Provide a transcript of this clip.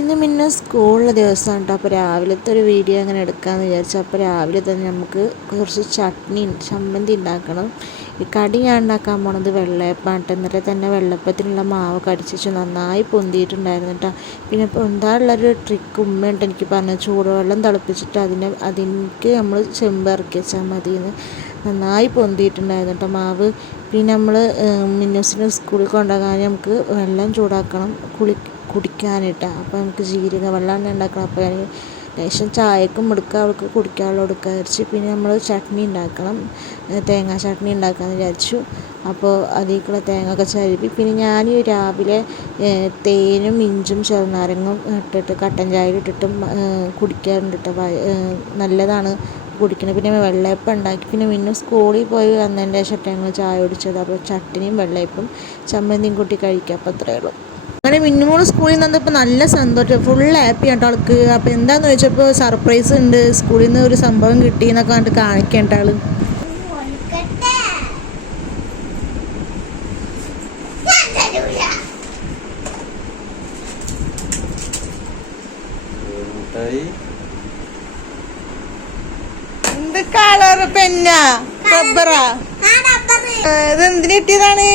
ഇന്ന് പിന്നെ സ്കൂളിലെ ദിവസമാണ് കേട്ടോ. അപ്പോൾ രാവിലത്തെ ഒരു വീഡിയോ അങ്ങനെ എടുക്കാമെന്ന് വിചാരിച്ചു. അപ്പോൾ രാവിലെ തന്നെ നമുക്ക് കുറച്ച് ചമ്മന്തി ഉണ്ടാക്കണം. ഈ കടി ഞാൻ ഉണ്ടാക്കാൻ പോണത് വെള്ളയപ്പാണ്. എന്നിട്ട് തന്നെ വെള്ളപ്പത്തിനുള്ള മാവ് കടിച്ചു നന്നായി പൊന്തിയിട്ടുണ്ടായിരുന്നു കേട്ടോ. പിന്നെ പൊന്താനുള്ളൊരു ട്രിക്ക് ഉമ്മയുണ്ട് എനിക്ക് പറഞ്ഞു. ചൂടുവെള്ളം തിളപ്പിച്ചിട്ട് അതിലേക്ക് നമ്മൾ ചെമ്പ് ഇറക്കി വെച്ചാൽ മതിയെന്ന്. നന്നായി പൊന്തിയിട്ടുണ്ടായിരുന്നു കേട്ടോ മാവ്. പിന്നെ നമ്മൾ മിന്നൂസിന് സ്കൂളിൽ കൊണ്ടുപോകാൻ നമുക്ക് വെള്ളം ചൂടാക്കണം കുടിക്കാനിട്ടാണ്. അപ്പോൾ നമുക്ക് ജീരക വെള്ളമാണ് ഉണ്ടാക്കണം. അപ്പോൾ ഞാൻ ലേശം ചായക്കും എടുക്കുക, അവൾക്ക് കുടിക്കാനുള്ള എടുക്കുക വിചാരിച്ചു. പിന്നെ നമ്മൾ ചട്നി ഉണ്ടാക്കണം, തേങ്ങാ ചട്നി ഉണ്ടാക്കാമെന്ന് വിചാരിച്ചു. അപ്പോൾ അതിലേക്കുള്ള തേങ്ങ ഒക്കെ ചരുവി പിന്നെ ഞാൻ രാവിലെ തേനും ഇഞ്ചും ചെറുനാരങ്ങും ഇട്ടിട്ട് കട്ടൻ ചായയിൽ ഇട്ടിട്ടും കുടിക്കാറുണ്ട് കേട്ടോ. നല്ലതാണ് കുടിക്കണം. പിന്നെ വെള്ളയപ്പം ഉണ്ടാക്കി. പിന്നെ മിന്നു സ്കൂളിൽ പോയി വന്നതിൻ്റെ ശേഷം ഞങ്ങൾ ചായ കുടിച്ചത്. അപ്പോൾ ചട്നിയും വെള്ളയപ്പം ചമ്മന്തിയും കൂട്ടി കഴിക്കുക. അപ്പോൾ അത്രയേ ഉള്ളൂ. അങ്ങനെ മിന്നുമോൾ സ്കൂളിൽ നിന്ന് വന്നപ്പോൾ നല്ല സന്തോഷം, ഫുൾ ഹാപ്പി ആട്ടോ ആൾക്ക്. അപ്പോൾ എന്താണെന്ന് ചോദിച്ചപ്പോൾ സർപ്രൈസ് ഉണ്ട്, സ്കൂളിൽ നിന്ന് ഒരു സംഭവം കിട്ടി എന്നൊക്കെ കണ്ടിട്ട് കാണിക്കേണ്ട ആൾ. എന്ത് കളർ പെന്നാ, റബ്ബറാ? ഇതെന്തിന് കിട്ടിയതാണ്?